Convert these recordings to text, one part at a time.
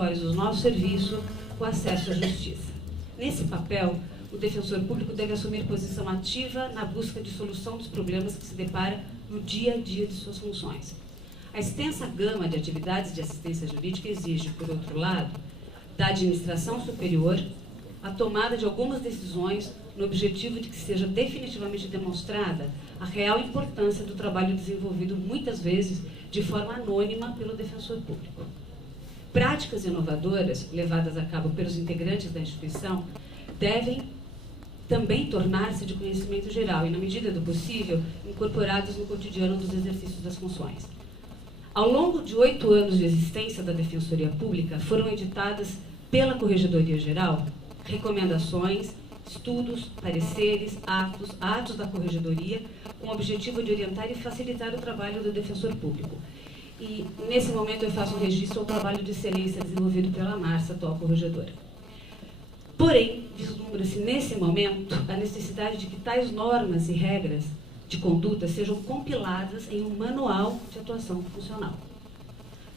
obrigatórios do nosso serviço o acesso à justiça. Nesse papel, o defensor público deve assumir posição ativa na busca de solução dos problemas que se depara no dia a dia de suas funções. A extensa gama de atividades de assistência jurídica exige, por outro lado, da administração superior a tomada de algumas decisões no objetivo de que seja definitivamente demonstrada a real importância do trabalho desenvolvido, muitas vezes, de forma anônima pelo defensor público. Práticas inovadoras, levadas a cabo pelos integrantes da instituição, devem também tornar-se de conhecimento geral e, na medida do possível, incorporadas no cotidiano dos exercícios das funções. Ao longo de 8 anos de existência da Defensoria Pública, foram editadas pela Corregedoria Geral recomendações, estudos, pareceres, atos da Corregedoria, com o objetivo de orientar e facilitar o trabalho do defensor público. E, nesse momento, eu faço um registro ao trabalho de excelência desenvolvido pela Márcia, atual corregedora. Porém, vislumbra-se nesse momento a necessidade de que tais normas e regras de conduta sejam compiladas em um manual de atuação funcional.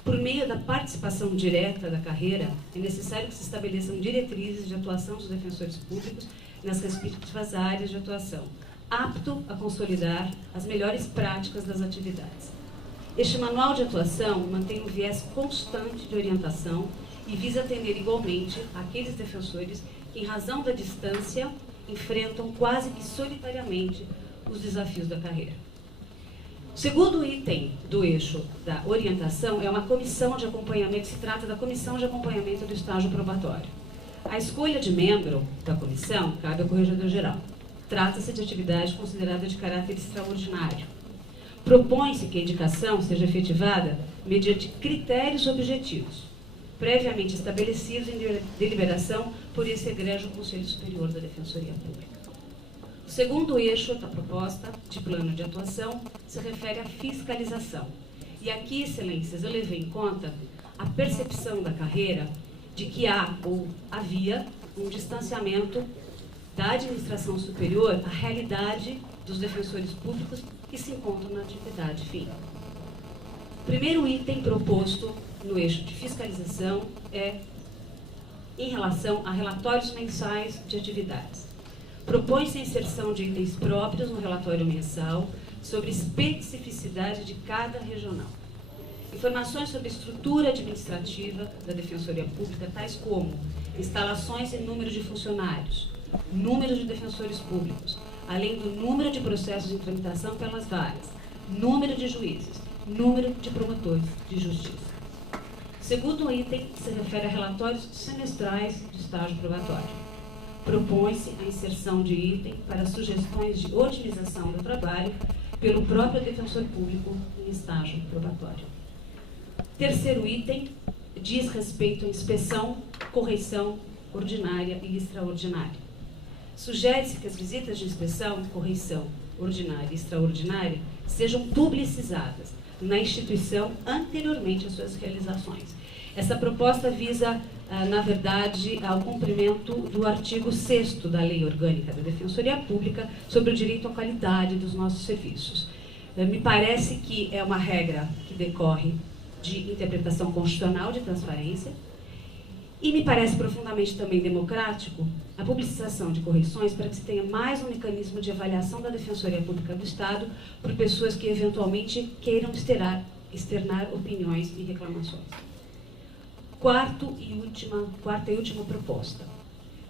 Por meio da participação direta da carreira, é necessário que se estabeleçam diretrizes de atuação dos defensores públicos nas respectivas áreas de atuação, apto a consolidar as melhores práticas das atividades. Este manual de atuação mantém um viés constante de orientação e visa atender igualmente àqueles defensores que, em razão da distância, enfrentam quase que solitariamente os desafios da carreira. O segundo item do eixo da orientação é uma comissão de acompanhamento, se trata da comissão de acompanhamento do estágio probatório. A escolha de membro da comissão cabe ao corregedor-geral. Trata-se de atividade considerada de caráter extraordinário. Propõe-se que a indicação seja efetivada mediante critérios objetivos, previamente estabelecidos em deliberação por esse egrégio Conselho Superior da Defensoria Pública. O segundo eixo da proposta de plano de atuação se refere à fiscalização. E aqui, excelências, eu levei em conta a percepção da carreira de que há ou havia um distanciamento da administração superior à realidade dos defensores públicos que se encontram na atividade fim. O primeiro item proposto no eixo de fiscalização é em relação a relatórios mensais de atividades. Propõe-se a inserção de itens próprios no relatório mensal sobre especificidade de cada regional. Informações sobre a estrutura administrativa da Defensoria Pública, tais como instalações e número de funcionários, número de defensores públicos, além do número de processos em tramitação pelas varas, número de juízes, número de promotores de justiça. O segundo item se refere a relatórios semestrais de estágio probatório. Propõe-se a inserção de item para sugestões de otimização do trabalho pelo próprio defensor público em estágio probatório. Terceiro item diz respeito à inspeção, correição ordinária e extraordinária. Sugere-se que as visitas de inspeção, correição ordinária e extraordinária sejam publicizadas na instituição anteriormente às suas realizações. Essa proposta visa, na verdade, ao cumprimento do artigo 6º da Lei Orgânica da Defensoria Pública sobre o direito à qualidade dos nossos serviços. Me parece que é uma regra que decorre de interpretação constitucional de transparência e me parece profundamente também democrático a publicização de correições para que se tenha mais um mecanismo de avaliação da Defensoria Pública do Estado por pessoas que eventualmente queiram externar opiniões e reclamações. Quarta e última proposta.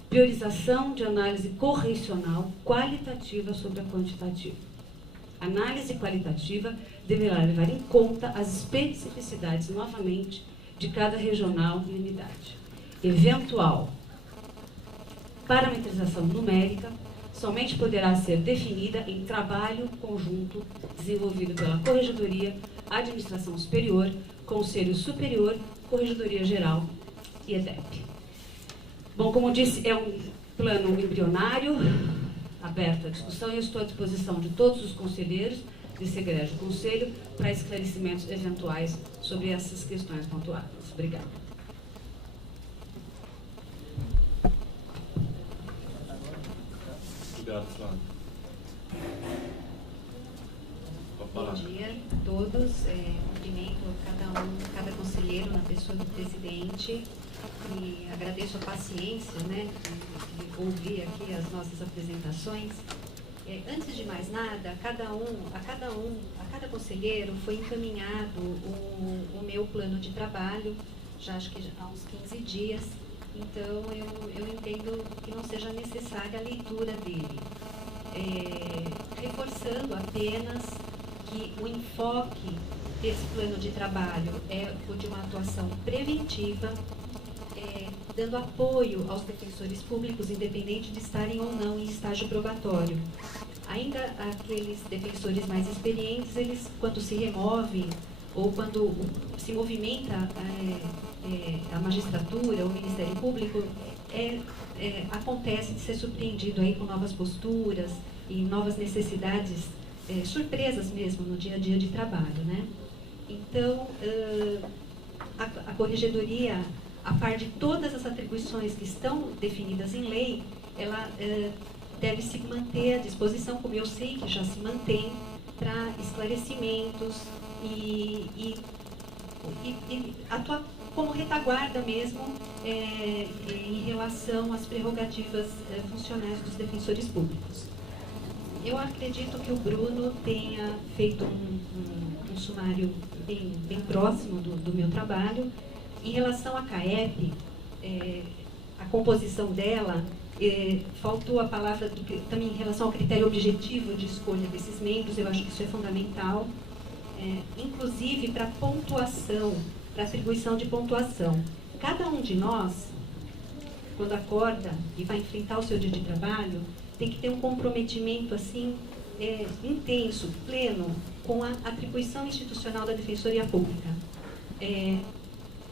Priorização de análise correicional qualitativa sobre a quantitativa. Análise qualitativa deverá levar em conta as especificidades, novamente, de cada regional e unidade. Eventual parametrização numérica somente poderá ser definida em trabalho conjunto desenvolvido pela Corregedoria, Administração Superior, Conselho Superior, Corregedoria Geral e EDEP. Bom, como disse, é um plano embrionário, aberto à discussão, e eu estou à disposição de todos os conselheiros desse egrégio conselho para esclarecimentos eventuais sobre essas questões pontuadas. Obrigada. Obrigado, Flávio. Bom dia a todos. Cumprimento cada conselheiro na pessoa do presidente. noite e agradeço a paciência, né, de ouvir aqui as nossas apresentações. Antes de mais nada, a cada conselheiro foi encaminhado o meu plano de trabalho, já acho que há uns 15 dias, então eu entendo que não seja necessária a leitura dele. Reforçando apenas que o enfoque desse plano de trabalho é o de uma atuação preventiva, dando apoio aos defensores públicos, independente de estarem ou não em estágio probatório. Ainda aqueles defensores mais experientes, eles, quando se removem ou quando se movimenta a magistratura, o Ministério Público, acontece de ser surpreendido aí com novas posturas e novas necessidades, surpresas mesmo no dia a dia de trabalho, né? Então, a Corregedoria, a par de todas as atribuições que estão definidas em lei, ela deve se manter à disposição, como eu sei que já se mantém, para esclarecimentos e atuar como retaguarda mesmo em relação às prerrogativas funcionais dos defensores públicos. Eu acredito que o Bruno tenha feito um sumário bem próximo do meu trabalho. Em relação à CAEP, a composição dela, faltou a palavra também em relação ao critério objetivo de escolha desses membros. Eu acho que isso é fundamental, inclusive para pontuação, para atribuição de pontuação. Cada um de nós, quando acorda e vai enfrentar o seu dia de trabalho, tem que ter um comprometimento assim intenso, pleno, com a atribuição institucional da Defensoria Pública.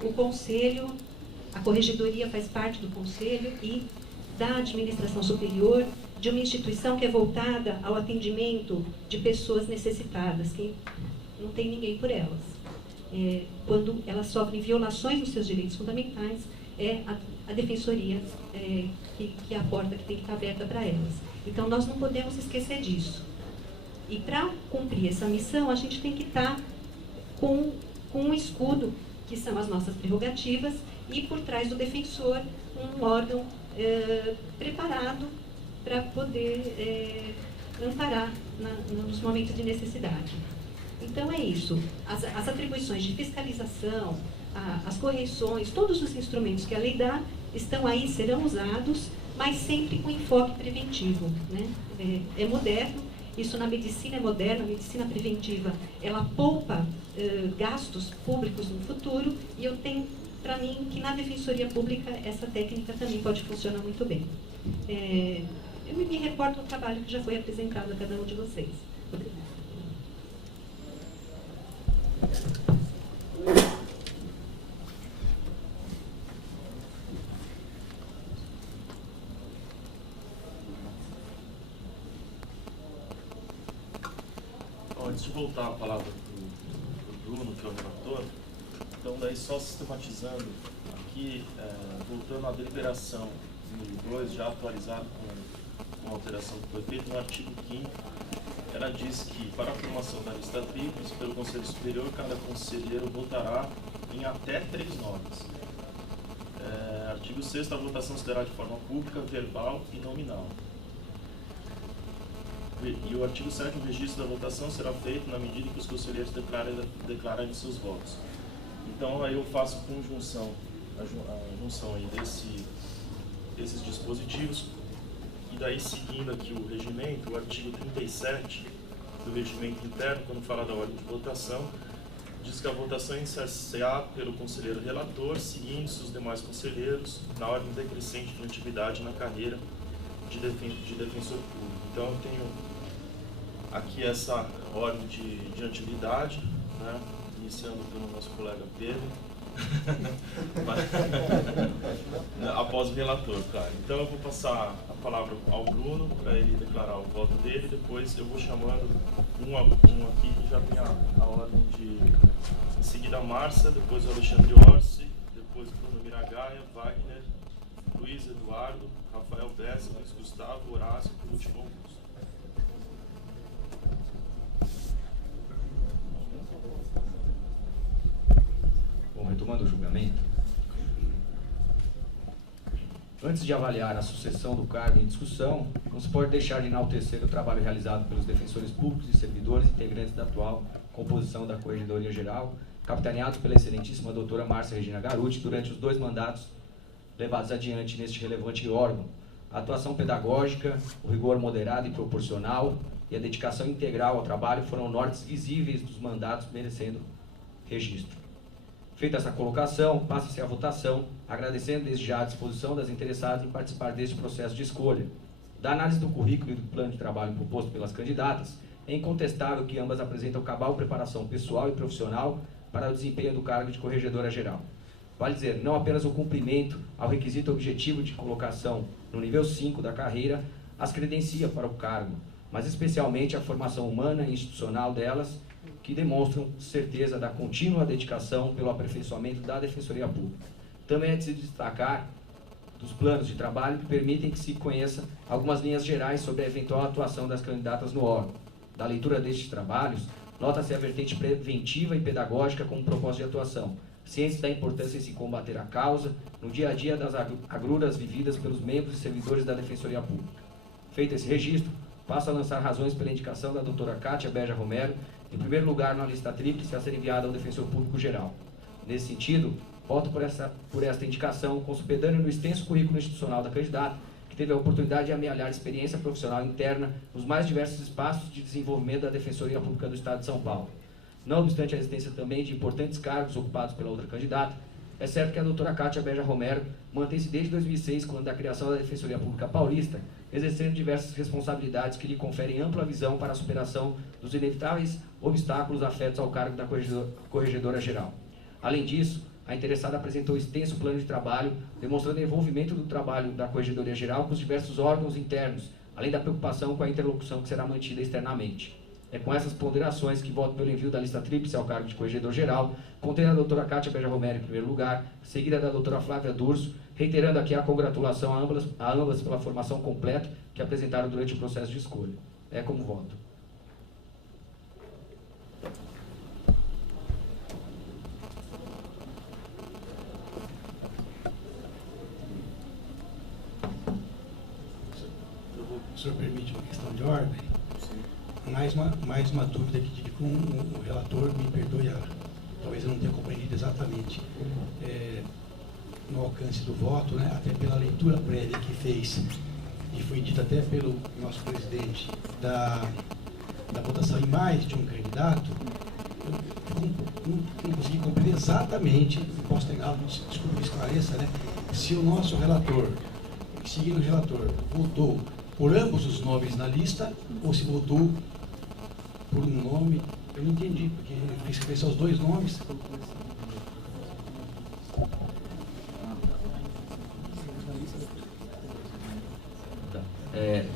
O Conselho, a Corregedoria faz parte do Conselho e da Administração Superior de uma instituição que é voltada ao atendimento de pessoas necessitadas, que não tem ninguém por elas. Quando elas sofrem violações nos seus direitos fundamentais, é a Defensoria que é a porta que tem que estar aberta para elas. Então, nós não podemos esquecer disso. E para cumprir essa missão, a gente tem que estar com um escudo, que são as nossas prerrogativas, e por trás do defensor, um órgão preparado para poder amparar nos momentos de necessidade. Então, é isso. As atribuições de fiscalização, as correções, todos os instrumentos que a lei dá estão aí, serão usados, mas sempre com enfoque preventivo, né? É moderno, isso na medicina é moderno, a medicina preventiva, ela poupa gastos públicos no futuro, e eu tenho para mim que na Defensoria Pública essa técnica também pode funcionar muito bem. Eu me reporto ao trabalho que já foi apresentado a cada um de vocês. Antes de voltar a palavra para o Bruno, que é o relator, então daí só sistematizando aqui, voltando à deliberação número 2, já atualizado com a alteração que foi feita no artigo 5º, ela diz que para a formação da lista tríplice pelo Conselho Superior, cada conselheiro votará em até 3 nomes. Artigo 6º, a votação será de forma pública, verbal e nominal. E o artigo 7º, o registro da votação será feito na medida que os conselheiros declararem seus votos. Então, aí eu faço a junção aí desses dispositivos, e daí seguindo aqui o regimento, o artigo 37 do regimento interno, quando fala da ordem de votação, diz que a votação iniciar pelo conselheiro relator, seguindo-se os demais conselheiros, na ordem decrescente de atividade na carreira de defensor público. Então, eu tenho aqui essa ordem de atividade, né, iniciando pelo nosso colega Pedro, após o relator, claro. Então eu vou passar a palavra ao Bruno para ele declarar o voto dele, depois eu vou chamando um aqui que já tem a ordem de... Em seguida a Márcia, depois o Alexandre Orsi, depois Bruno Miragaia, Wagner, Luiz Eduardo, Rafael Bessa, Luiz Gustavo, Horácio e por último Augusto. Bom, retomando o julgamento, Antes de avaliar a sucessão do cargo em discussão, não se pode deixar de enaltecer o trabalho realizado pelos defensores públicos e servidores integrantes da atual composição da Corregedoria Geral, capitaneados pela excelentíssima doutora Márcia Regina Garuti, durante os 2 mandatos levados adiante neste relevante órgão. A atuação pedagógica, o rigor moderado e proporcional e a dedicação integral ao trabalho foram nortes visíveis dos mandatos, merecendo registro. Feita essa colocação, passa-se à votação, agradecendo desde já a disposição das interessadas em participar deste processo de escolha. Da análise do currículo e do plano de trabalho proposto pelas candidatas, é incontestável que ambas apresentam cabal preparação pessoal e profissional para o desempenho do cargo de Corregedora Geral. Vale dizer, não apenas o cumprimento ao requisito objetivo de colocação no nível 5 da carreira as credencia para o cargo, mas especialmente a formação humana e institucional delas, que demonstram certeza da contínua dedicação pelo aperfeiçoamento da Defensoria Pública. Também é de se destacar dos planos de trabalho que permitem que se conheça algumas linhas gerais sobre a eventual atuação das candidatas no órgão. Da leitura destes trabalhos, nota-se a vertente preventiva e pedagógica como propósito de atuação, ciente da importância em se combater a causa no dia a dia das agruras vividas pelos membros e servidores da Defensoria Pública. Feito esse registro, passo a lançar razões pela indicação da doutora Kátia Beja Romero, em primeiro lugar na lista tríplice a ser enviada ao Defensor Público Geral. Nesse sentido, voto por esta indicação, consolidando no extenso currículo institucional da candidata, que teve a oportunidade de amealhar experiência profissional interna nos mais diversos espaços de desenvolvimento da Defensoria Pública do Estado de São Paulo. Não obstante a existência também de importantes cargos ocupados pela outra candidata, é certo que a doutora Kátia Beja Romero mantém-se desde 2006, quando da criação da Defensoria Pública Paulista, exercendo diversas responsabilidades que lhe conferem ampla visão para a superação dos inevitáveis obstáculos afetos ao cargo da Corregedora Geral. Além disso, a interessada apresentou extenso plano de trabalho, demonstrando o envolvimento do trabalho da Corregedoria Geral com os diversos órgãos internos, além da preocupação com a interlocução que será mantida externamente. É com essas ponderações que voto pelo envio da lista tríplice ao cargo de Corregedor Geral, contendo a doutora Kátia Beja Romero em primeiro lugar, seguida da doutora Flávia Durso, reiterando aqui a congratulação a ambas pela formação completa que apresentaram durante o processo de escolha. É como voto. O senhor permite uma questão de ordem? Mais uma dúvida que tive com o relator, me perdoe, talvez eu não tenha compreendido exatamente no alcance do voto, né, até pela leitura prévia que fez, e foi dita até pelo nosso presidente da votação em mais de um candidato, eu não consegui compreender exatamente, posso ter errado, desculpa, me esclareça, né, se o nosso relator, seguindo o relator, votou por ambos os nomes na lista, ou se votou por um nome. Eu não entendi, porque eu fiz escrever os dois nomes.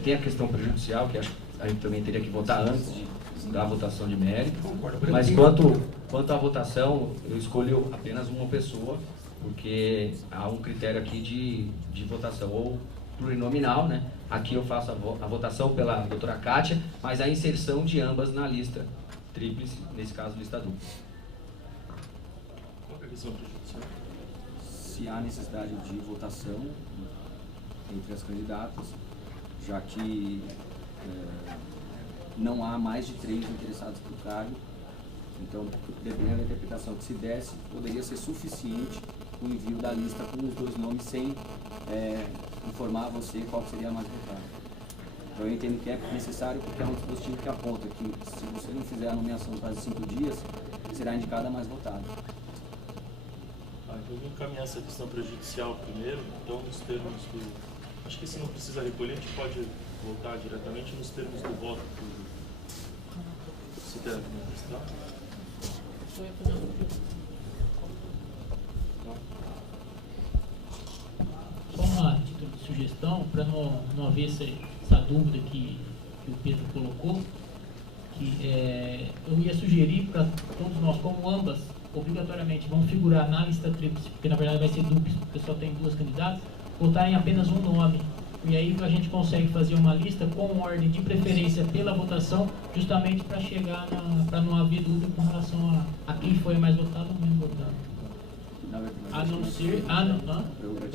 Tem a questão prejudicial, que acho que a gente também teria que votar antes da votação de mérito. Mas quanto à votação, eu escolho apenas uma pessoa, porque há um critério aqui de votação, ou plurinominal, né? Aqui eu faço a votação pela doutora Kátia, mas a inserção de ambas na lista tríplice, nesse caso lista dupla. Qual é a questão prejudicial? Se há necessidade de votação entre as candidatas, já que não há mais de 3 interessados por cargo, então, dependendo da interpretação que se desse, poderia ser suficiente o envio da lista com os 2 nomes sem informar a você qual seria a mais votada. Então eu entendo que é necessário porque é um dispositivo que aponta que se você não fizer a nomeação no prazo de 5 dias, será indicada a mais votada. Então eu vou encaminhar essa questão prejudicial primeiro, então nos termos do... Acho que se não precisa recolher, a gente pode votar diretamente nos termos do voto público. Se der alguma questão. Só uma sugestão, para não haver essa dúvida que o Pedro colocou, que eu ia sugerir para todos nós, como ambas obrigatoriamente vão figurar na lista tríplice, porque na verdade vai ser dupla, porque só tem 2 candidatas, votarem apenas um nome. E aí a gente consegue fazer uma lista com ordem de preferência pela votação, justamente para chegar para não haver dúvida com relação a quem foi mais votado ou menos votado. A não ser...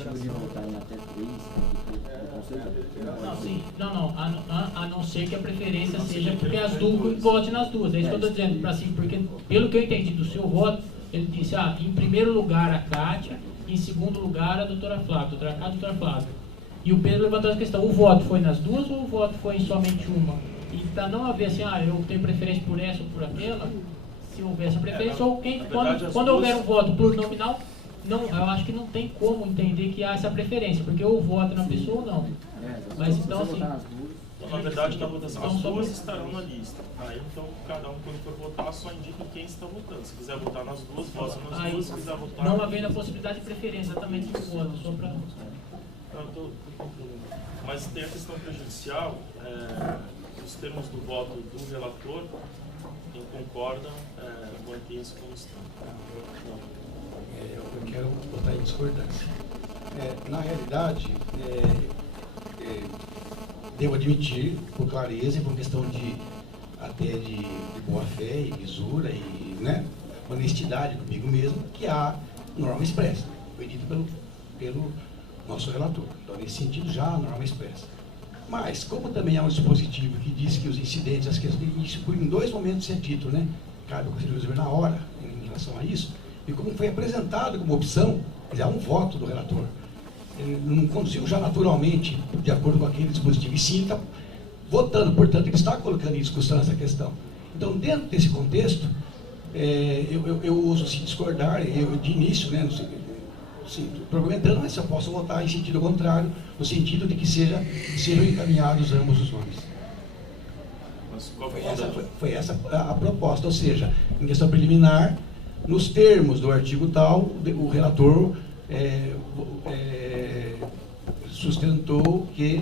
alternativa de votar em até 3, Não, sim. Não. A não ser que a preferência seja porque as duas votem nas duas. É isso que eu estou dizendo para si, porque pelo que eu entendi do seu voto, ele disse, em primeiro lugar a Kátia, em segundo lugar a doutora Flávia, doutora Kátia e doutora Flávia. E o Pedro levantou a questão, o voto foi nas duas ou o voto foi em somente uma? E para não haver assim, eu tenho preferência por essa ou por aquela, se houver essa preferência, ou quando houver um voto plurinominal, não, eu acho que não tem como entender que há essa preferência, porque ou vota na pessoa ou não. Mas então assim... Na verdade, na votação, as duas estarão na lista. Aí, então, cada um, quando for votar, só indica quem está votando. Se quiser votar nas duas, vota nas duas. Se quiser votar... Não havendo a possibilidade de preferência, exatamente do voto, só para... Mas tem a questão prejudicial, os termos do voto do relator, quem concorda, mantém isso como estão. Eu quero botar em discordância. Na realidade, devo admitir, por clareza e por questão até de boa fé e lisura e honestidade comigo mesmo, que há norma expressa. Foi dito pelo nosso relator. Então, nesse sentido, já há norma expressa. Mas, como também há um dispositivo que diz que os incidentes, as questões, isso em 2 momentos é dito, cabe ao Conselho resolver na hora em relação a isso, e como foi apresentado como opção, há um voto do relator. Ele não conduziu já naturalmente de acordo com aquele dispositivo, e sim está votando, portanto, ele está colocando em discussão essa questão. Então, dentro desse contexto, eu ouso sim discordar, de início, estou argumentando, mas eu posso votar em sentido contrário, no sentido de que sejam encaminhados ambos os nomes. Mas qual foi essa a proposta, ou seja, em questão preliminar, nos termos do artigo tal, o relator sustentou que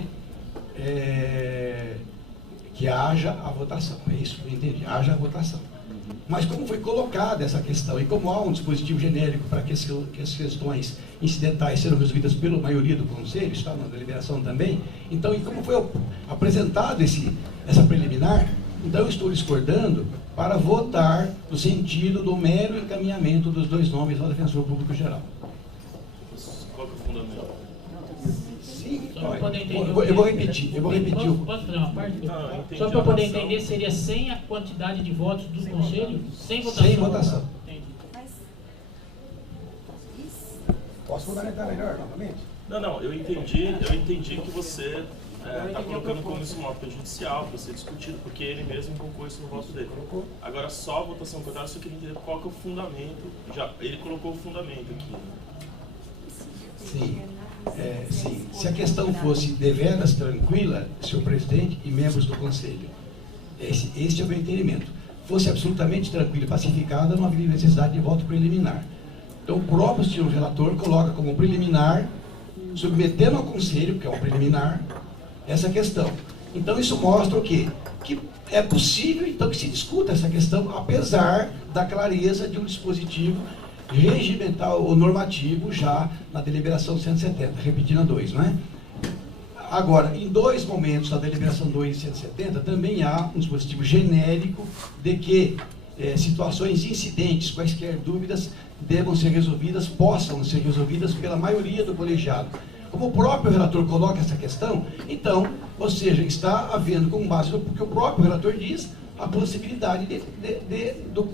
haja a votação. É isso que eu entendi, haja a votação. Mas como foi colocada essa questão e como há um dispositivo genérico para que as questões incidentais sejam resolvidas pela maioria do Conselho, está na deliberação também, então, e como foi apresentado essa preliminar, então eu estou discordando para votar no sentido do mero encaminhamento dos 2 nomes ao Defensor Público Geral. Qual que é o fundamento? Sim, eu vou repetir. Posso fazer uma parte? Só para poder entender, seria sem a quantidade de votos do Conselho? Sem votação? Sem votação. Entendi. Posso fundamentar melhor novamente? Não, eu entendi que você está colocando como isso uma prejudicial para ser discutido, porque ele mesmo colocou isso no voto dele. Agora, só a votação contrária, eu só queria entender qual que é o fundamento. Ele colocou o fundamento aqui. Sim. Sim. Se a questão fosse deveras tranquila, senhor presidente e membros do Conselho, este é o meu entendimento. Fosse absolutamente tranquila e pacificada, não haveria necessidade de voto preliminar. Então, o próprio senhor relator coloca como preliminar, submetendo ao Conselho, que é um preliminar, essa questão. Então, isso mostra o quê? Que é possível, então, que se discuta essa questão, apesar da clareza de um dispositivo regimental ou normativo já na deliberação 170, repetindo a 2, não é? Agora, em 2 momentos da deliberação 2 e 170, também há um dispositivo genérico de que situações incidentes, quaisquer dúvidas, devam ser resolvidas, possam ser resolvidas pela maioria do colegiado. Como o próprio relator coloca essa questão, então, ou seja, está havendo, com base no que o próprio relator diz, a possibilidade de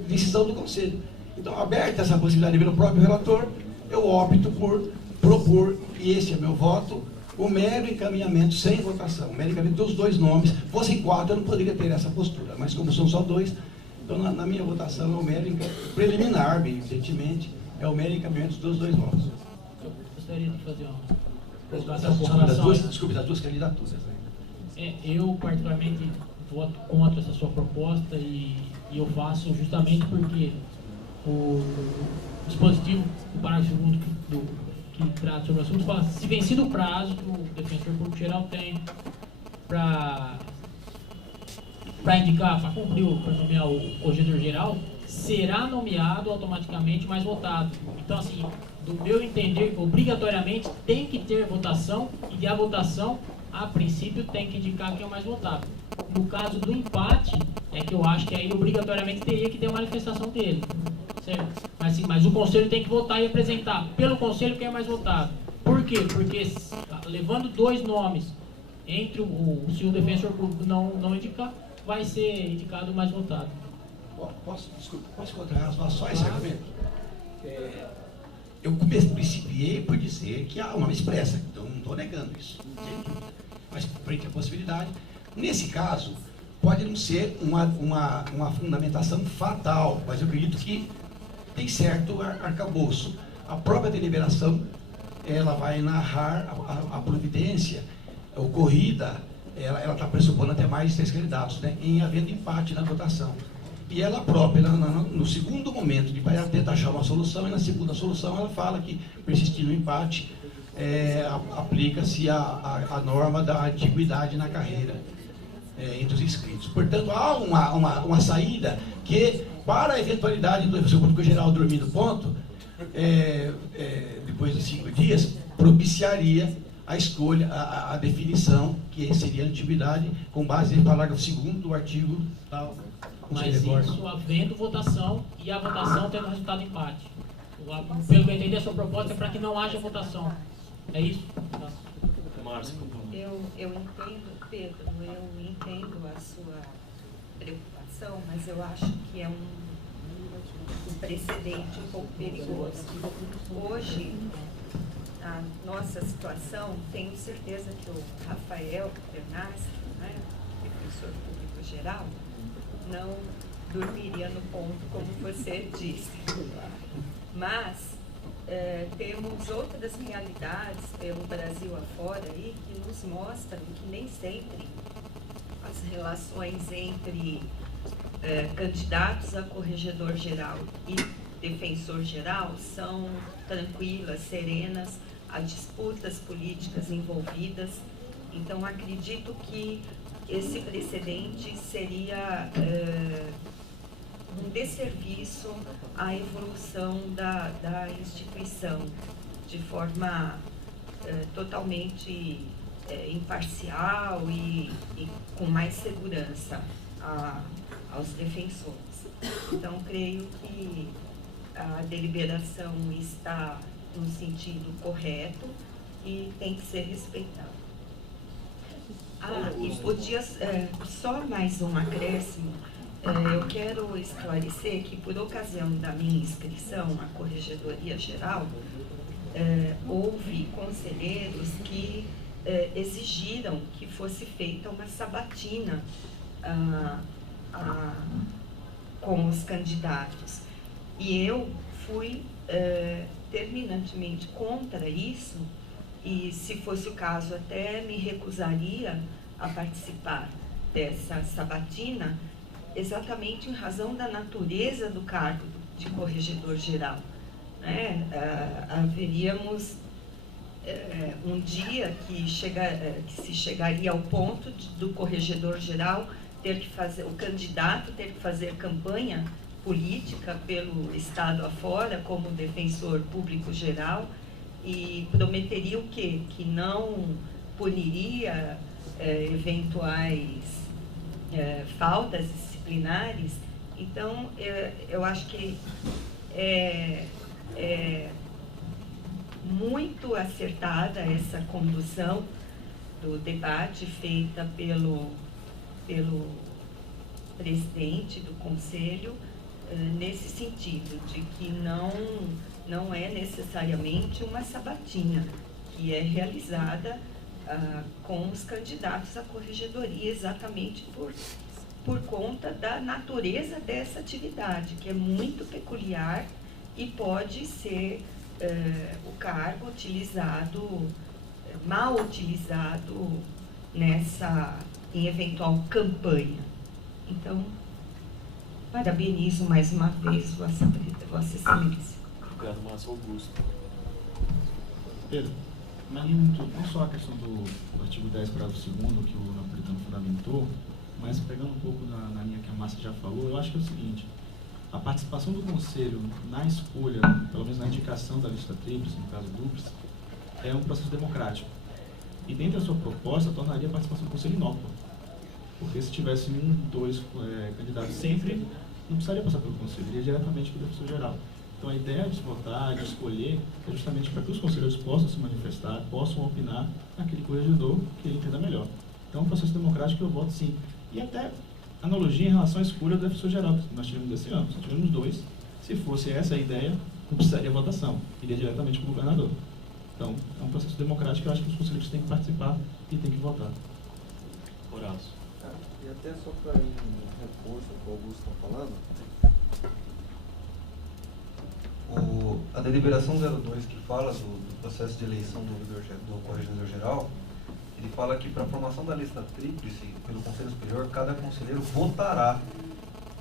decisão do Conselho. Então, aberta essa possibilidade pelo próprio relator, eu opto por propor, e esse é meu voto, o mero encaminhamento sem votação, o mero encaminhamento dos 2 nomes. Fossem 4, eu não poderia ter essa postura, mas como são só 2, então na minha votação é o mero preliminar, bem evidentemente, é o mero encaminhamento dos 2 nomes. Eu gostaria de fazer uma colocação com relação Desculpe, das 2 candidaturas. Eu, particularmente, voto contra essa sua proposta e eu faço justamente porque o dispositivo do parágrafo 2º que trata sobre o assunto fala: se vencido o prazo que o Defensor Público Geral tem para indicar, para cumprir, para nomear o Corregedor Geral, será nomeado automaticamente mais votado. Então, assim, do meu entender, obrigatoriamente tem que ter votação, e a votação, a princípio, tem que indicar quem é o mais votado. No caso do empate, é que eu acho que aí obrigatoriamente teria que ter uma manifestação dele. Certo? Mas o Conselho tem que votar e apresentar pelo Conselho quem é mais votado. Por quê? Porque levando 2 nomes entre se o defensor público não indicar, vai ser indicado o mais votado. Posso contrarrazoar só esse argumento? Eu principiei por dizer que há uma expressa, então não estou negando isso, não tem dúvida. Mas frente à possibilidade, nesse caso, pode não ser uma fundamentação fatal, mas eu acredito que tem certo arcabouço. A própria deliberação, ela vai narrar a providência ocorrida, ela está pressupondo até mais de 3 candidatos, né, em havendo empate na votação. E ela própria, no segundo momento, de ela tentar achar uma solução, e na segunda solução ela fala que, persistindo o empate, aplica-se a norma da antiguidade na carreira entre os inscritos. Portanto, há uma saída que, para a eventualidade do defensor público geral dormir no ponto, depois de 5 dias, propiciaria a escolha, a definição, que seria a antiguidade, com base no parágrafo 2º do artigo tal. Mas isso havendo votação e a votação tendo resultado de empate. Pelo que eu entendi, a sua proposta é para que não haja votação. É isso? Márcio. Eu entendo, Pedro, eu entendo a sua preocupação, mas eu acho que é um precedente um pouco perigoso. Hoje, a nossa situação, tenho certeza que o Rafael Bernaschi, né, defensor público geral, não dormiria no ponto, como você disse. Mas temos outras realidades pelo Brasil afora aí que nos mostram que nem sempre as relações entre candidatos a corregedor geral e defensor geral são tranquilas, serenas, há disputas políticas envolvidas. Então, acredito que esse precedente seria um desserviço à evolução da instituição, de forma totalmente imparcial e com mais segurança aos defensores. Então, creio que a deliberação está no sentido correto e tem que ser respeitada. E podia, só mais um acréscimo, eu quero esclarecer que, por ocasião da minha inscrição à Corregedoria Geral, houve conselheiros que exigiram que fosse feita uma sabatina com os candidatos. E eu fui terminantemente contra isso, e, se fosse o caso, até me recusaria a participar dessa sabatina, exatamente em razão da natureza do cargo de corregedor geral. Né? Haveríamos um dia que se chegaria ao ponto do corregedor geral ter que fazer, o candidato ter que fazer campanha política pelo Estado afora, como defensor público geral, e prometeria o quê? Que não puniria eventuais faltas disciplinares. Então, eu acho que é muito acertada essa condução do debate feita pelo presidente do Conselho, nesse sentido, de que não é necessariamente uma sabatina, que é realizada com os candidatos à corregedoria, exatamente por conta da natureza dessa atividade, que é muito peculiar e pode ser o cargo utilizado, mal utilizado em eventual campanha. Então, parabenizo mais uma vez Vossa Excelência. Obrigado, Márcio Augusto. Pedro, não só a questão do artigo 10, parágrafo 2º, que o Napolitano fundamentou, mas pegando um pouco na linha que a Márcia já falou, eu acho que é o seguinte: a participação do Conselho na escolha, pelo menos na indicação da lista tríplice, no caso duplis, é um processo democrático. E dentro da sua proposta, tornaria a participação do Conselho inócua. Porque se tivesse 1, 2 candidatos sempre, não precisaria passar pelo Conselho, iria diretamente para o defensor geral. Então a ideia de votar, de escolher, é justamente para que os conselheiros possam se manifestar, possam opinar naquele corregedor que ele entenda melhor. Então, é um processo democrático que eu voto sim. E até analogia em relação à escolha do defensor geral, que nós tivemos esse ano. Só tivemos 2. Se fosse essa a ideia, não precisaria votação, iria diretamente para o governador. Então, é um processo democrático que eu acho que os conselheiros têm que participar e têm que votar. Horácio. E até só para ir em reforço ao que o Augusto está falando, a deliberação 02, que fala do processo de eleição do corregedor geral, ele fala que para a formação da lista tríplice pelo Conselho Superior, cada conselheiro votará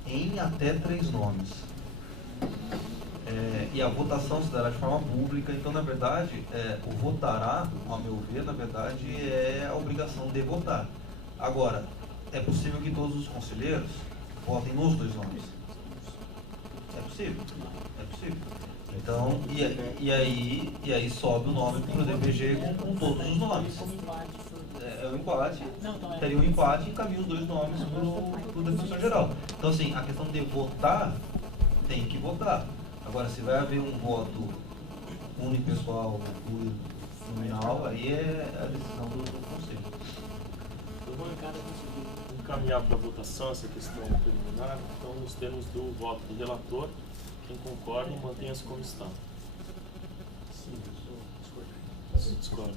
em até 3 nomes. E a votação se dará de forma pública. Então, na verdade, o votará, ao meu ver, na verdade, é a obrigação de votar. Agora, é possível que todos os conselheiros votem nos 2 nomes? É possível. É possível. Então, e aí sobe o nome para o DPG com todos os nomes. É um empate, teria um empate e encaminha os 2 nomes para o defensor geral. Então, assim, a questão de votar, tem que votar. Agora, se vai haver um voto unipessoal, nominal, aí é a decisão do Conselho. Eu vou encaminhar para votação essa questão preliminar, então, nos termos do voto do relator. Quem concorda, mantenha-se como está. Sim, discordo.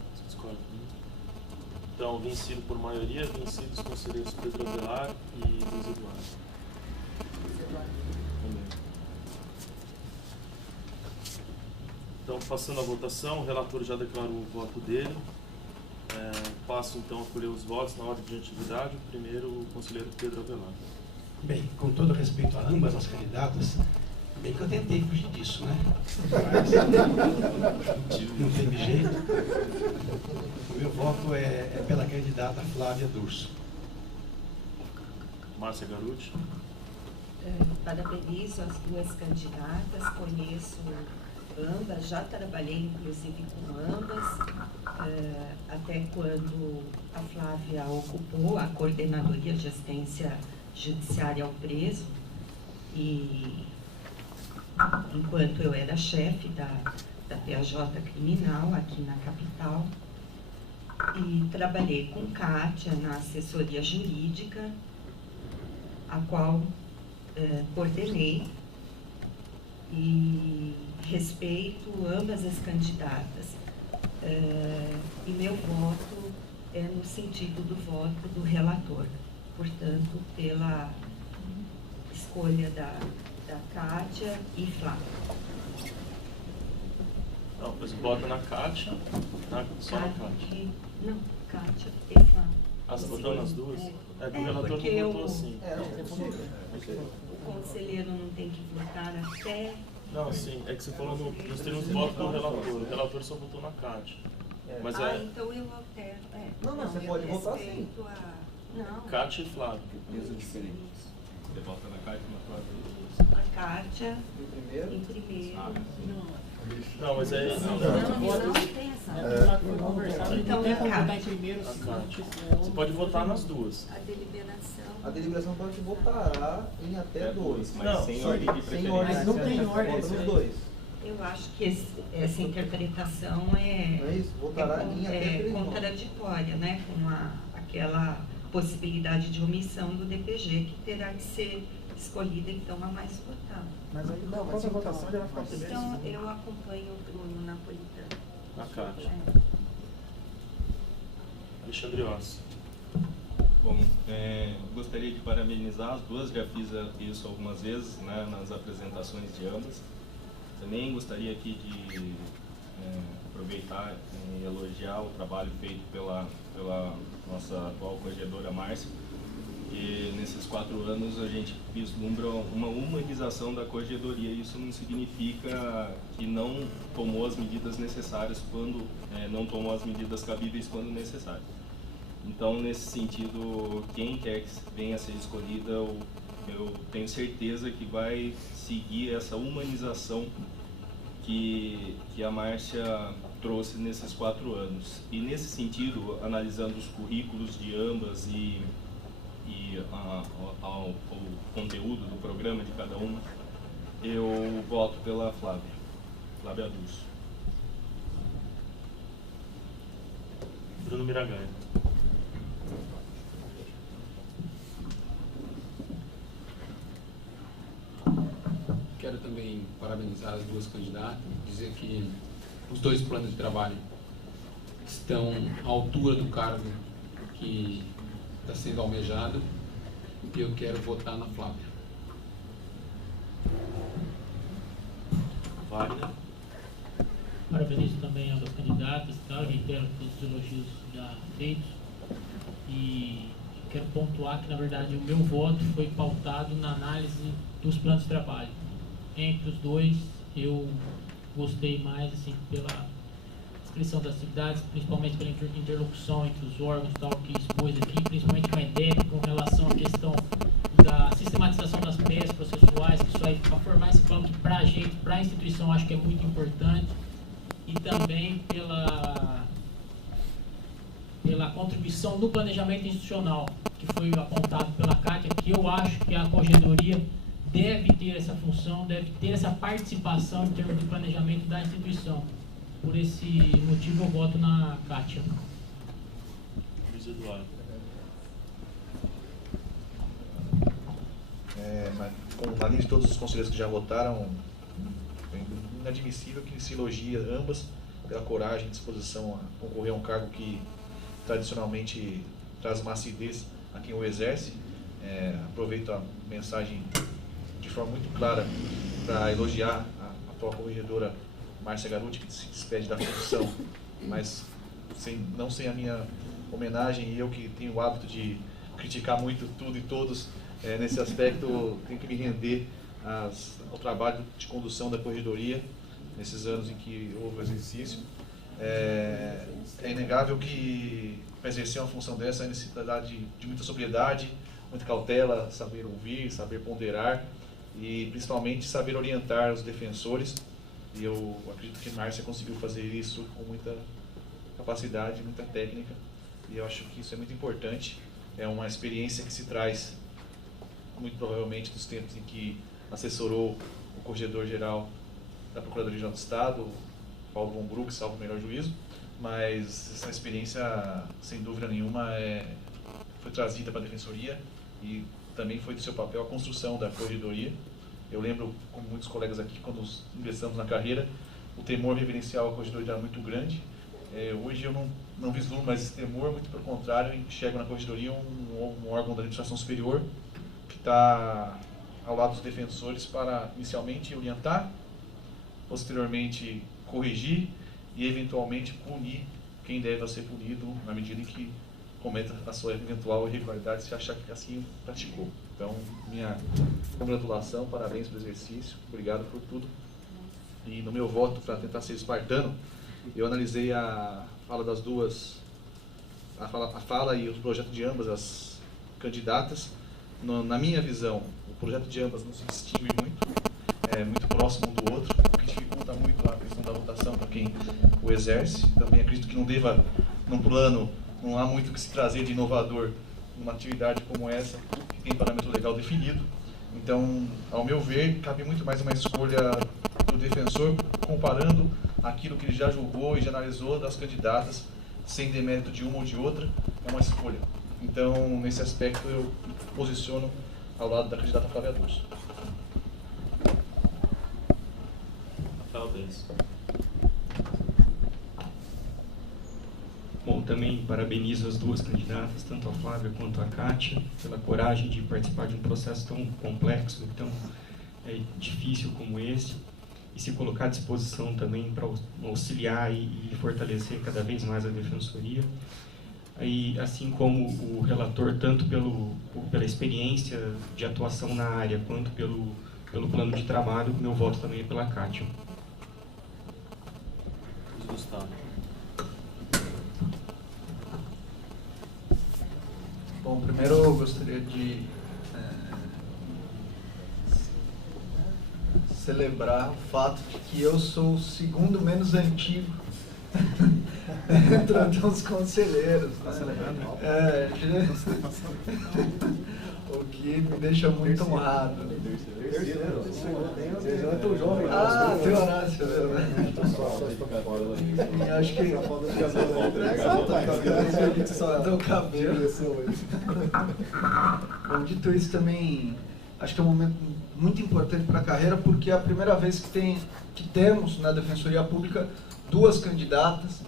Então, vencido por maioria, vencidos os conselheiros Pedro Avelar e Luiz Eduardo. Então, passando a votação, o relator já declarou o voto dele. Passo, então, a colher os votos na ordem de atividade. O primeiro, o conselheiro Pedro Avelar. Bem, com todo respeito a ambas as candidatas, bem que eu tentei fugir disso, né? Mas não teve jeito. O meu voto é pela candidata Flávia Durso. Márcia Garuti. Parabenizo as 2 candidatas, conheço ambas, já trabalhei inclusive com ambas, até quando a Flávia ocupou a Coordenadoria de Assistência Judiciária ao Preso, e enquanto eu era chefe da PJ Criminal aqui na capital, e trabalhei com Kátia na assessoria jurídica, a qual coordenei, e respeito ambas as candidatas. E meu voto é no sentido do voto do relator, portanto, pela escolha da Kátia e Flávia. Não, pois vota na Kátia, só na Kátia. Não, Kátia e Flávia. Ah, você votou nas 2? O relator não votou assim. O conselheiro não tem que votar até... Não, sim, é que você falou nós temos voto do relator. O relator só votou na Kátia. Mas então eu altero. Não, você pode votar sim. Não. Kátia e Flávio. Peso diferente. Você vota na Kátia e na Flávia? A Kátia em primeiro. Não, mas é... Não tem essa. Então é a Kátia. Você pode votar nas 2. A deliberação pode votará em até 2. Não, sem ordem de preferência. Mas não tem ordem. Vota nos 2. Eu acho que essa interpretação é contraditória, né, com aquela possibilidade de omissão do DPG, que terá que ser escolhida, então, a mais votada. Mas aí, na próxima votação, já vai ficar tudo. Então, eu acompanho o Bruno Napolitano. Na Kátia. Alexandre Ossi. Bom, gostaria de parabenizar as 2, já fiz isso algumas vezes, né, nas apresentações de ambas. Também gostaria aqui de aproveitar e elogiar o trabalho feito pela nossa atual corregedora Márcia, que nesses 4 anos a gente vislumbra uma humanização da corregedoria. Isso não significa que não tomou as medidas necessárias quando não tomou as medidas cabíveis quando necessário. Então, nesse sentido, quem quer que venha a ser escolhida, eu tenho certeza que vai seguir essa humanização que a Márcia trouxe nesses 4 anos. E nesse sentido, analisando os currículos de ambas e o conteúdo do programa de cada uma, Eu voto pela Flávia Adurso. Bruno Miraganha. Quero também parabenizar as duas candidatas, dizer que os dois planos de trabalho estão à altura do cargo que está sendo almejado, e eu quero votar na Flávia. Wagner. Parabenizo também as candidatas, tá? Reitero todos os elogios já feitos e quero pontuar que, na verdade, o meu voto foi pautado na análise dos planos de trabalho. Entre os dois, eu gostei mais assim, pela descrição das atividades, principalmente pela interlocução entre os órgãos tal, que expôs aqui, principalmente com a IDEP, com relação à questão da sistematização das peças processuais, que isso aí, para formar esse plano que para a gente, para a instituição, acho que é muito importante, e também pela contribuição no planejamento institucional, que foi apontado pela Kátia, que eu acho que a Corregedoria deve ter essa função, deve ter essa participação em termos de planejamento da instituição. Por esse motivo eu voto na Kátia. Luiz Eduardo. Na linha de todos os conselheiros que já votaram, é inadmissível que se elogie ambas pela coragem e disposição a concorrer a um cargo que tradicionalmente traz uma acidez a quem o exerce. Aproveito a mensagem de forma muito clara para elogiar a atual corregedora Márcia Garuti, que se despede da função, mas não sem a minha homenagem, e eu que tenho o hábito de criticar muito tudo e todos, nesse aspecto tenho que me render ao trabalho de condução da corregedoria nesses anos em que houve o exercício. É inegável que para exercer uma função dessa é necessidade de muita sobriedade, muita cautela, saber ouvir, saber ponderar e principalmente saber orientar os defensores. E eu acredito que Márcia conseguiu fazer isso com muita capacidade, muita técnica, e eu acho que isso é muito importante. É uma experiência que se traz, muito provavelmente, dos tempos em que assessorou o Corregedor-Geral da Procuradoria-Geral do Estado, Paulo von Bruck, salvo o melhor juízo, mas essa experiência, sem dúvida nenhuma, foi trazida para a Defensoria e também foi do seu papel a construção da Corregedoria. Eu lembro, como muitos colegas aqui, quando ingressamos na carreira, o temor reverencial à Corregedoria era muito grande. Hoje eu não vislumbro mais esse temor, muito pelo contrário, enxergo na Corregedoria um órgão da administração superior que está ao lado dos defensores para, inicialmente, orientar, posteriormente, corrigir e, eventualmente, punir quem deve ser punido na medida em que cometa a sua eventual irregularidade se achar que assim praticou. Então, minha congratulação, parabéns pelo exercício, obrigado por tudo. E no meu voto, para tentar ser espartano, eu analisei a fala das duas, a fala e o projeto de ambas as candidatas. Na minha visão, o projeto de ambas não se distingue muito, é muito próximo um do outro, o que dificulta muito a questão da votação para quem o exerce. Também acredito que num plano, não há muito o que se trazer de inovador numa atividade como essa, que tem parâmetro legal definido. Então, ao meu ver, cabe muito mais uma escolha do defensor, comparando aquilo que ele já julgou e já analisou das candidatas, sem demérito de uma ou de outra, é uma escolha. Então, nesse aspecto, eu me posiciono ao lado da candidata Flávia Adurso. Rafael Benz. Bom, também parabenizo as duas candidatas, tanto a Flávia quanto a Kátia, pela coragem de participar de um processo tão complexo, tão difícil como esse, e se colocar à disposição também para auxiliar e fortalecer cada vez mais a Defensoria. E, assim como o relator, tanto pela experiência de atuação na área, quanto pelo plano de trabalho, meu voto também é pela Kátia. Gustavo. Bom, primeiro eu gostaria de celebrar o fato de que eu sou o segundo menos antigo entre os conselheiros. Está celebrando? o que me deixa muito honrado. Terceiro. Vocês não é tão jovem. Ah, tem Horácio. E acho que... do cabelo. Bom, dito isso, também acho que é um momento muito importante para a carreira, porque é a primeira vez que temos na Defensoria Pública 2 candidatas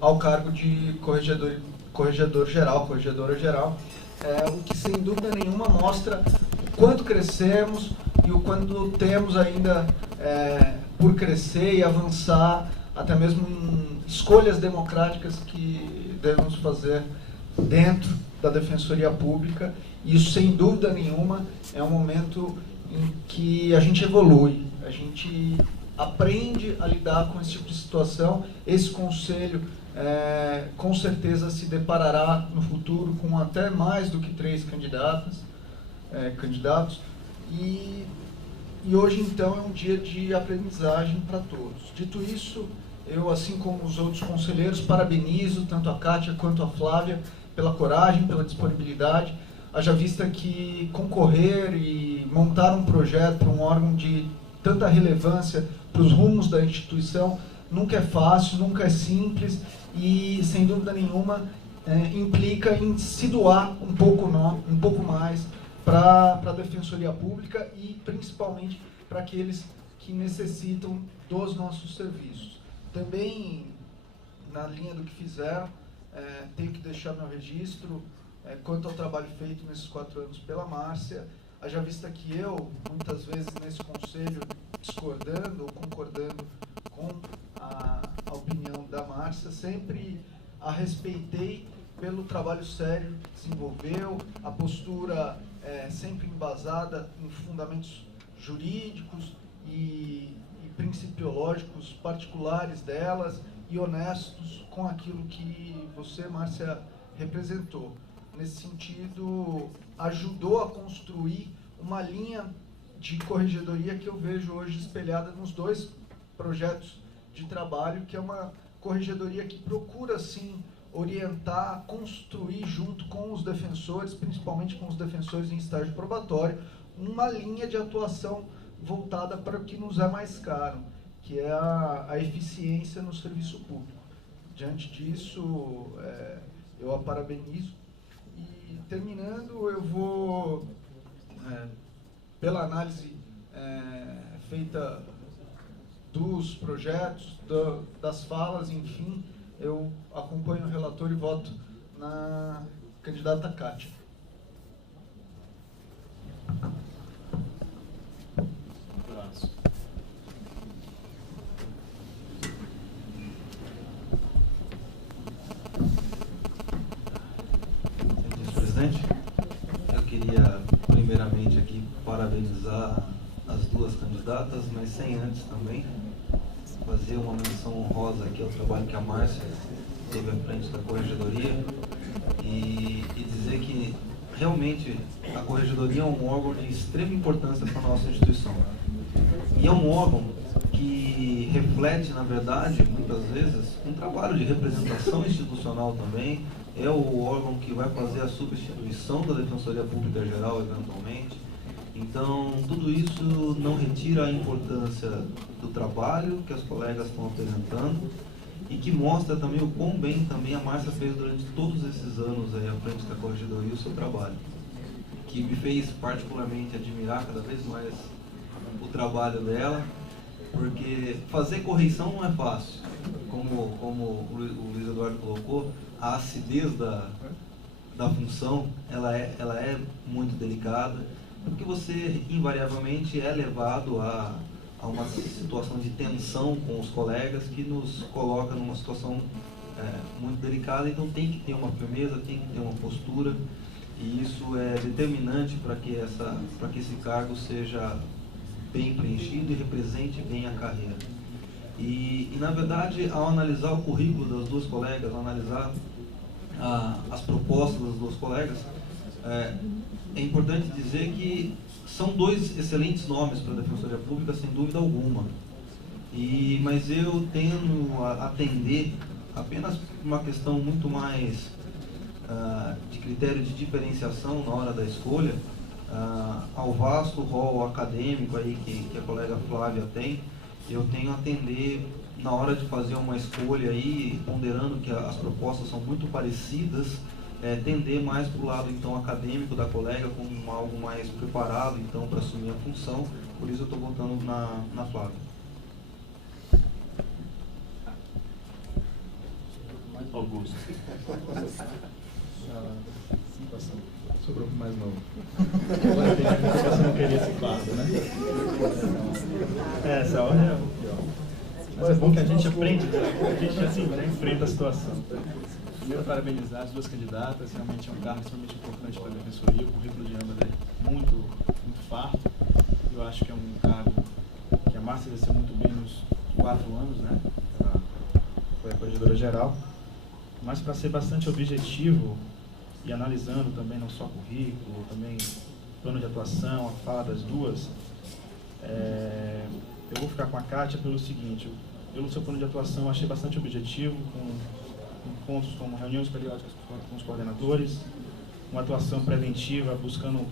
ao cargo de corregedora geral, o que sem dúvida nenhuma mostra o quanto crescemos e o quanto temos ainda por crescer e avançar, até mesmo em escolhas democráticas que devemos fazer dentro da Defensoria Pública. Isso, sem dúvida nenhuma, é um momento em que a gente evolui, a gente aprende a lidar com esse tipo de situação. Esse conselho, com certeza, se deparará no futuro com até mais do que 3 candidatos. E hoje, então, é um dia de aprendizagem para todos. Dito isso, eu, assim como os outros conselheiros, parabenizo tanto a Kátia quanto a Flávia pela coragem, pela disponibilidade, haja vista que concorrer e montar um projeto para um órgão de tanta relevância para os rumos da instituição nunca é fácil, nunca é simples e, sem dúvida nenhuma, implica em se doar um pouco mais para a Defensoria Pública e, principalmente, para aqueles que necessitam dos nossos serviços. Também, na linha do que fizeram, tenho que deixar meu registro quanto ao trabalho feito nesses 4 anos pela Márcia, haja vista que eu, muitas vezes nesse conselho, discordando ou concordando com a opinião da Márcia, sempre a respeitei pelo trabalho sério que desenvolveu, a postura sempre embasada em fundamentos jurídicos e principiológicos particulares delas e honestos com aquilo que você, Márcia, representou. Nesse sentido, ajudou a construir uma linha de corregedoria que eu vejo hoje espelhada nos 2 projetos de trabalho, que é uma corregedoria que procura, sim, orientar, construir junto com os defensores, principalmente com os defensores em estágio probatório, uma linha de atuação voltada para o que nos é mais caro, que é a eficiência no serviço público. Diante disso, eu a parabenizo. E, terminando, eu vou, pela análise feita dos projetos, das falas, enfim, eu acompanho o relator e voto na candidata Kátia. Presidente, eu queria primeiramente aqui parabenizar as 2 candidatas, mas sem antes também fazer uma menção honrosa aqui ao trabalho que a Márcia teve à frente da Corregedoria e dizer que realmente a Corregedoria é um órgão de extrema importância para a nossa instituição. E é um órgão que reflete, na verdade, muitas vezes, um trabalho de representação institucional também. É o órgão que vai fazer a substituição da Defensoria Pública Geral, eventualmente. Então, tudo isso não retira a importância do trabalho que as colegas estão apresentando e que mostra também o quão bem também a Márcia fez durante todos esses anos aí à frente da Corregedoria o seu trabalho, que me fez particularmente admirar cada vez mais o trabalho dela, porque fazer correição não é fácil, como o Luiz Eduardo colocou. A acidez da função, ela é muito delicada, porque você invariavelmente é levado a uma situação de tensão com os colegas que nos coloca numa situação muito delicada. Então tem que ter uma firmeza, tem que ter uma postura, e isso é determinante para que esse cargo seja bem preenchido e represente bem a carreira. E na verdade, ao analisar o currículo das 2 colegas, ao analisar as propostas das 2 colegas, é importante dizer que são 2 excelentes nomes para a Defensoria Pública, sem dúvida alguma. Mas eu tendo a atender apenas uma questão muito mais de critério de diferenciação na hora da escolha, ao vasto rol acadêmico aí que a colega Flávia tem, eu tenho a atender na hora de fazer uma escolha aí, ponderando que as propostas são muito parecidas, tender mais para o lado então acadêmico da colega, com algo mais preparado então para assumir a função. Por isso eu estou votando na Flávia. Augusto. Sobrou pro mais novo. Agora tem a situação não queria esse quadro, né? Essa hora é o pior. Mas é bom que a gente aprende, a gente assim, já enfrenta a situação. Primeiro, parabenizar as duas candidatas, realmente é um cargo extremamente importante para a Defensoria, o currículo de ambas é muito farto. Eu acho que é um cargo que a Márcia exerceu muito bem nos 4 anos, né? Ela foi a corregedora geral. Mas para ser bastante objetivo e analisando também não só currículo, também plano de atuação, a fala das duas, eu vou ficar com a Kátia pelo seguinte: pelo seu plano de atuação, achei bastante objetivo, com encontros como reuniões periódicas com os coordenadores, uma atuação preventiva, buscando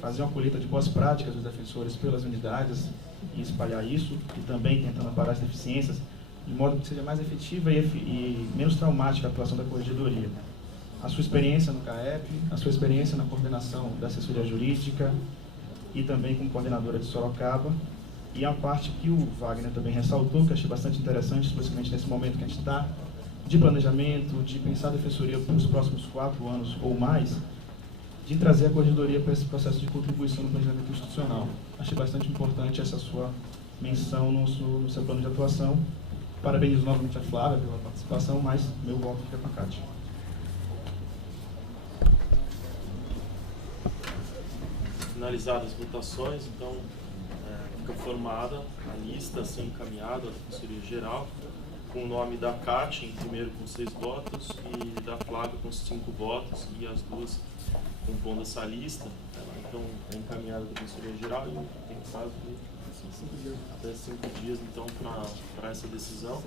fazer uma colheita de boas práticas dos defensores pelas unidades e espalhar isso, e também tentando aparar as deficiências, de modo que seja mais efetiva e menos traumática a atuação da corregedoria. A sua experiência no CAEP, a sua experiência na coordenação da assessoria jurídica e também como coordenadora de Sorocaba, e a parte que o Wagner também ressaltou, que achei bastante interessante, especialmente nesse momento que a gente está, de planejamento, de pensar a defensoria para os próximos 4 anos ou mais, de trazer a corregedoria para esse processo de contribuição no planejamento institucional. Achei bastante importante essa sua menção no seu plano de atuação. Parabenizo novamente a Flávia pela participação, mas meu voto fica com a Kátia. Finalizadas as votações, então fica formada a lista assim encaminhada da Defensoria Geral, com o nome da Kátia em primeiro com 6 votos e da Flávia com 5 votos, e as duas compondo essa lista. Então é encaminhada da Defensoria Geral e tem prazo de até 5 dias então para essa decisão.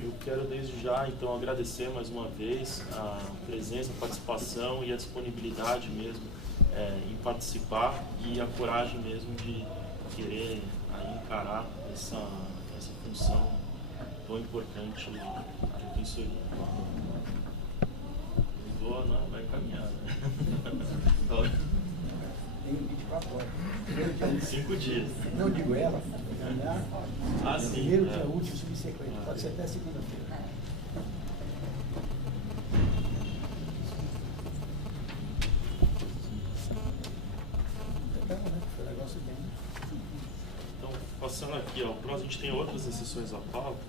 Eu quero desde já então agradecer mais uma vez a presença, a participação e a disponibilidade mesmo em participar, e a coragem mesmo de querer encarar essa função tão importante de defensoria. Vai caminhar, né? Tem 24 horas. 5 dias. Não digo ela, sim. Primeiro dia útil subsequente. Pode ser até segunda-feira. Então, passando aqui, ó, a gente tem outras exceções à pauta.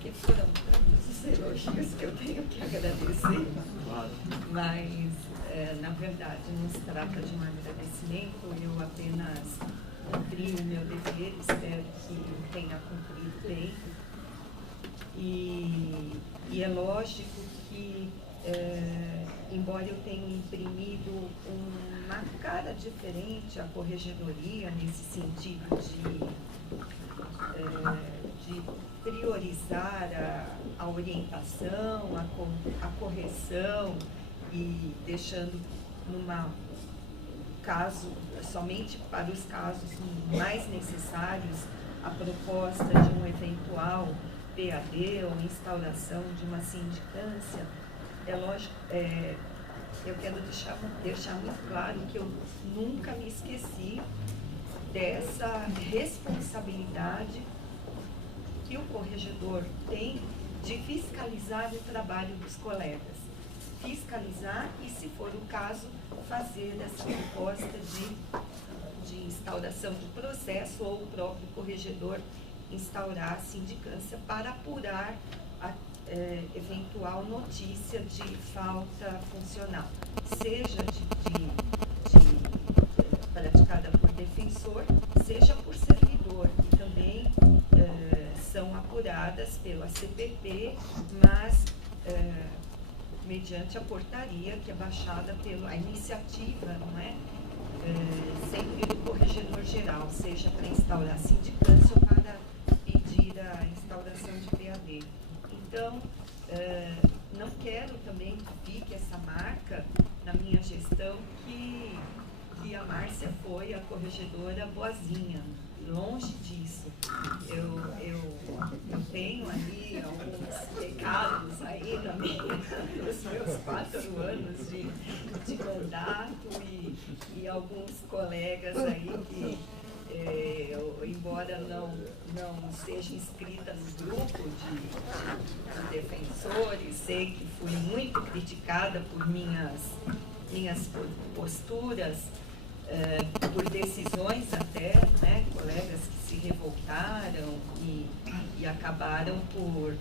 Que foram tantos elogios que eu tenho que agradecer. Claro. Mas, na verdade, não se trata de um agradecimento, eu apenas cumpri o meu dever, espero que tenha cumprido bem. E é lógico que, embora eu tenha imprimido uma cara diferente à corregedoria, nesse sentido de priorizar a orientação, a correção, e deixando somente para os casos mais necessários, a proposta de um eventual PAD ou instauração de uma sindicância. É lógico, eu quero deixar muito claro que eu nunca me esqueci dessa responsabilidade que o corregedor tem de fiscalizar o trabalho dos colegas. Fiscalizar e, se for o caso, fazer essa proposta de instauração de processo, ou o próprio corregedor instaurar a sindicância para apurar a eventual notícia de falta funcional, seja praticada por defensor, seja por servidor, que também são apuradas pela CPP, mas mediante a portaria que é baixada pela iniciativa, não é? Sempre do corregedor geral, seja para instaurar sindicância ou para pedir a instauração de PAD. corregedora boazinha, longe disso. Eu tenho ali alguns pecados aí nos meus 4 anos de mandato e alguns colegas aí que, embora não seja inscrita no grupo de defensores, sei que fui muito criticada por minhas posturas, por decisões até, né, colegas que se revoltaram e acabaram por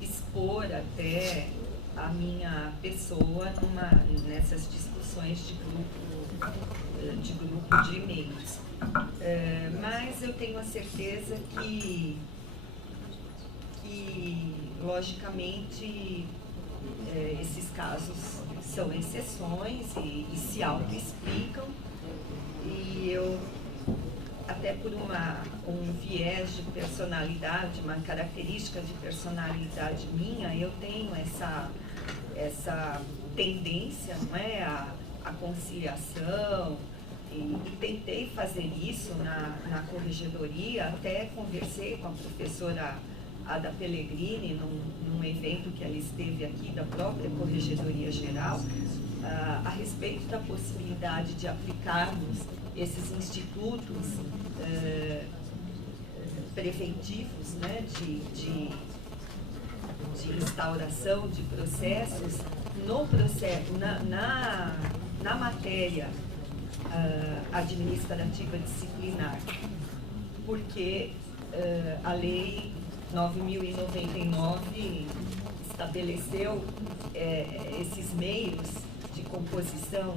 expor até a minha pessoa nessas discussões de grupo de e-mails. Mas eu tenho a certeza que logicamente, esses casos são exceções e se auto-explicam, e eu, até por um viés de personalidade, uma característica de personalidade minha, eu tenho essa tendência, não é, à conciliação, e tentei fazer isso na corregedoria. Até conversei com a professora Ada Pellegrini num evento que ela esteve aqui da própria Corregedoria Geral, a respeito da possibilidade de aplicarmos esses institutos preventivos, né, de instauração de processos na matéria administrativa disciplinar, porque a lei 9.099 estabeleceu esses meios de composição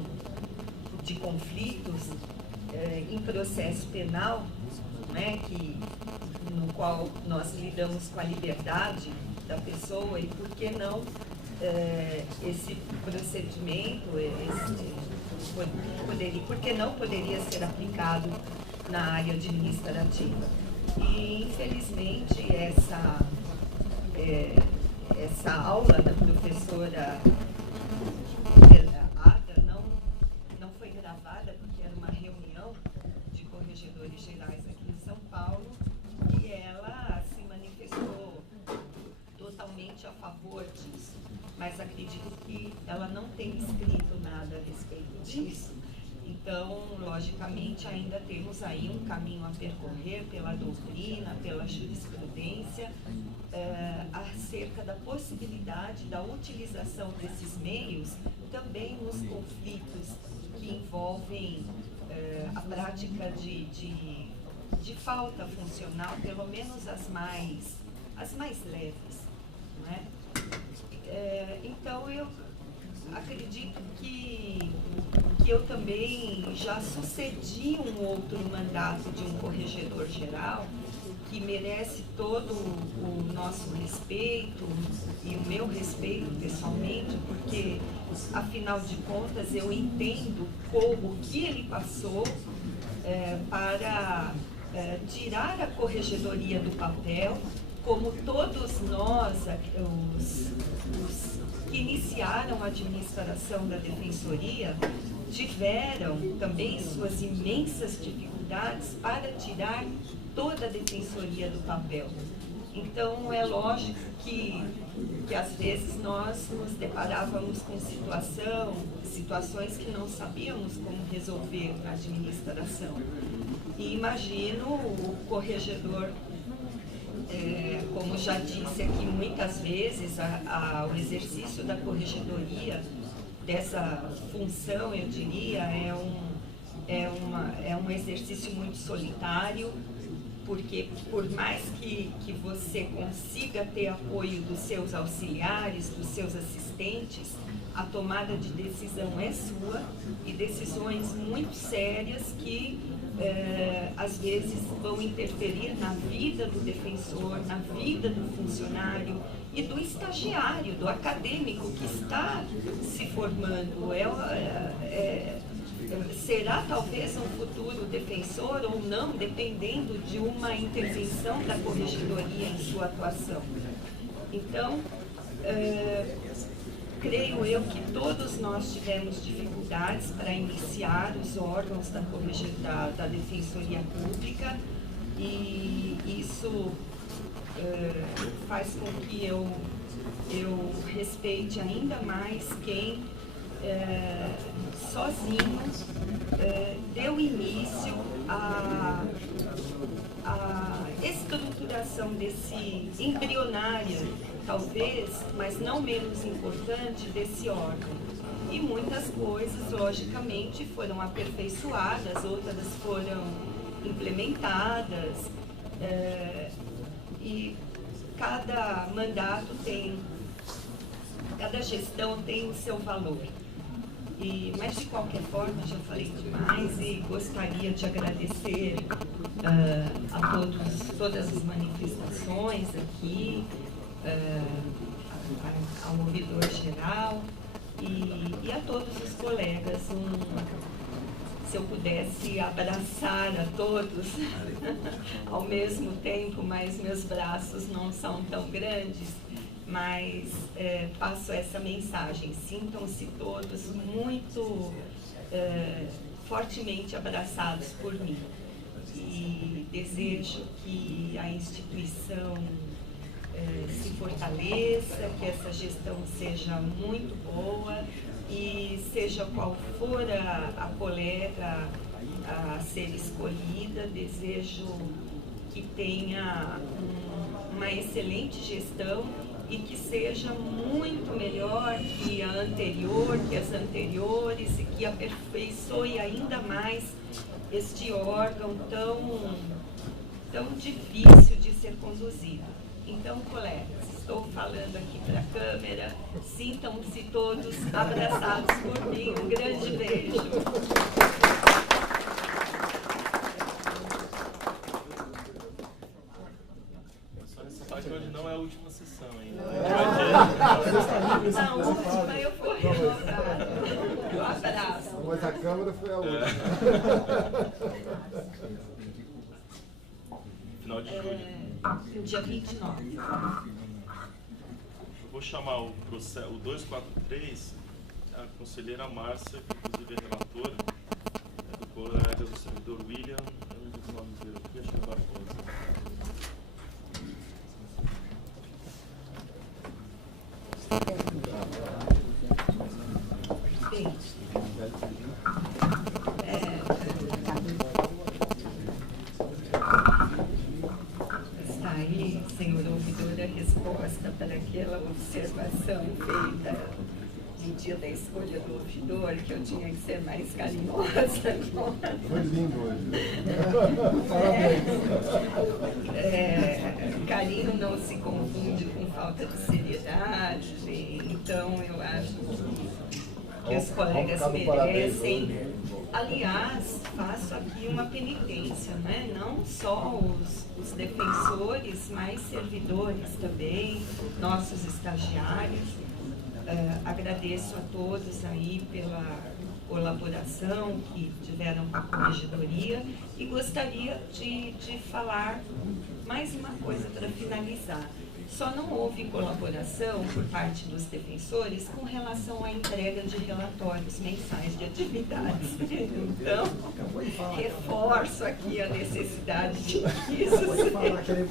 de conflitos em processo penal, né, no qual nós lidamos com a liberdade da pessoa, e por que não esse procedimento, por que não poderia ser aplicado na área administrativa. E, infelizmente, essa aula da professora Ada não foi gravada, porque era uma reunião de corregedores gerais aqui em São Paulo, e ela se manifestou totalmente a favor disso. Mas acredito que ela não tem escrito nada a respeito disso. Então, logicamente, ainda temos aí um caminho a percorrer pela doutrina, pela jurisprudência, acerca da possibilidade da utilização desses meios também nos conflitos que envolvem a prática de falta funcional, pelo menos as mais leves, não é? Então, eu acredito que eu também já sucedi um outro mandato de um corregedor geral, que merece todo o nosso respeito e o meu respeito pessoalmente, porque, afinal de contas, eu entendo o que ele passou para tirar a corregedoria do papel, como todos nós, os que iniciaram a administração da Defensoria, tiveram também suas imensas dificuldades para tirar toda a Defensoria do papel. Então, é lógico que às vezes nós nos deparávamos com situações que não sabíamos como resolver na administração. E imagino o corregedor, como já disse aqui muitas vezes, o exercício da corregedoria, dessa função, eu diria, é um exercício muito solitário, porque por mais que você consiga ter apoio dos seus auxiliares, dos seus assistentes, a tomada de decisão é sua, e decisões muito sérias que às vezes vão interferir na vida do defensor, na vida do funcionário e do estagiário, do acadêmico que está se formando. Será talvez um futuro defensor ou não, dependendo de uma intervenção da corregedoria em sua atuação. Então, creio eu que todos nós tivemos dificuldades para iniciar os órgãos da Defensoria Pública, e isso faz com que eu respeite ainda mais quem sozinho deu início à estruturação desse embrionária, talvez, mas não menos importante, desse órgão. E muitas coisas, logicamente, foram aperfeiçoadas, outras foram implementadas, e cada mandato cada gestão tem o seu valor. Mas, de qualquer forma, já falei demais e gostaria de agradecer a todas as manifestações aqui, ao ouvidor geral e a todos os colegas. Se eu pudesse abraçar a todos ao mesmo tempo, mas meus braços não são tão grandes, mas passo essa mensagem: sintam-se todos muito fortemente abraçados por mim, e desejo que a instituição se fortaleça, que essa gestão seja muito boa, e seja qual for a colega a ser escolhida, desejo que tenha uma excelente gestão e que seja muito melhor que a anterior, que as anteriores, e que aperfeiçoe ainda mais este órgão tão difícil de ser conduzido. Então, colegas, estou falando aqui para a câmera, sintam-se todos abraçados por mim. Um grande beijo. Só ressaltar que hoje não é a última sessão ainda. Na última eu vou renovar. Um abraço. Mas a Câmara foi a última. Final de julho. Dia 29. Eu vou chamar o 243, a conselheira Márcia, que inclusive é relatora, do colega do servidor William, eu não sei o nome dele, eu acho que é Barbosa. Está aí, senhor ouvidor, a resposta para aquela observação feita no dia da escolha do ouvidor, que eu tinha que ser mais carinhosa. Foi lindo hoje. Carinho não se confunde com falta de seriedade, então eu acho que os colegas merecem. Aliás, faço aqui uma penitência, né? Não só os defensores, mas servidores também, nossos estagiários. Agradeço a todos aí pela colaboração que tiveram com a corregedoria, e gostaria de falar mais uma coisa para finalizar. Só não houve colaboração por parte dos defensores com relação à entrega de relatórios mensais de atividades. Então, reforço aqui a necessidade de que isso seja.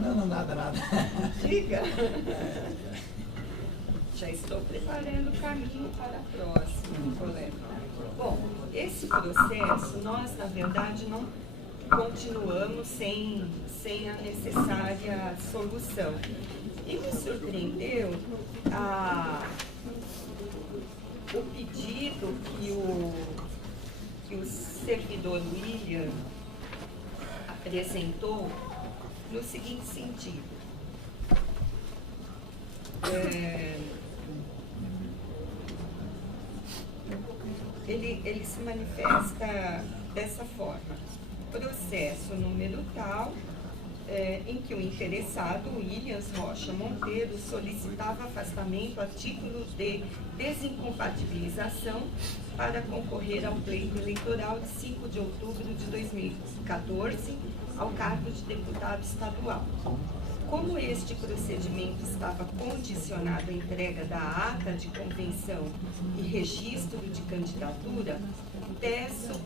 Não, nada. Diga. Já estou preparando o caminho para a próxima, colega. Bom, esse processo, nós, na verdade, não continuamos sem a necessária solução. E me surpreendeu o pedido que o servidor William apresentou no seguinte sentido. Ele se manifesta dessa forma: processo número tal, em que o interessado, Williams Rocha Monteiro, solicitava afastamento a título de desincompatibilização para concorrer ao pleito eleitoral de 5 de outubro de 2014 ao cargo de deputado estadual. como este procedimento estava condicionado à entrega da ata de convenção e registro de candidatura, peço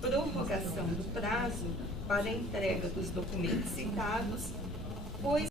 prorrogação do prazo para a entrega dos documentos citados, pois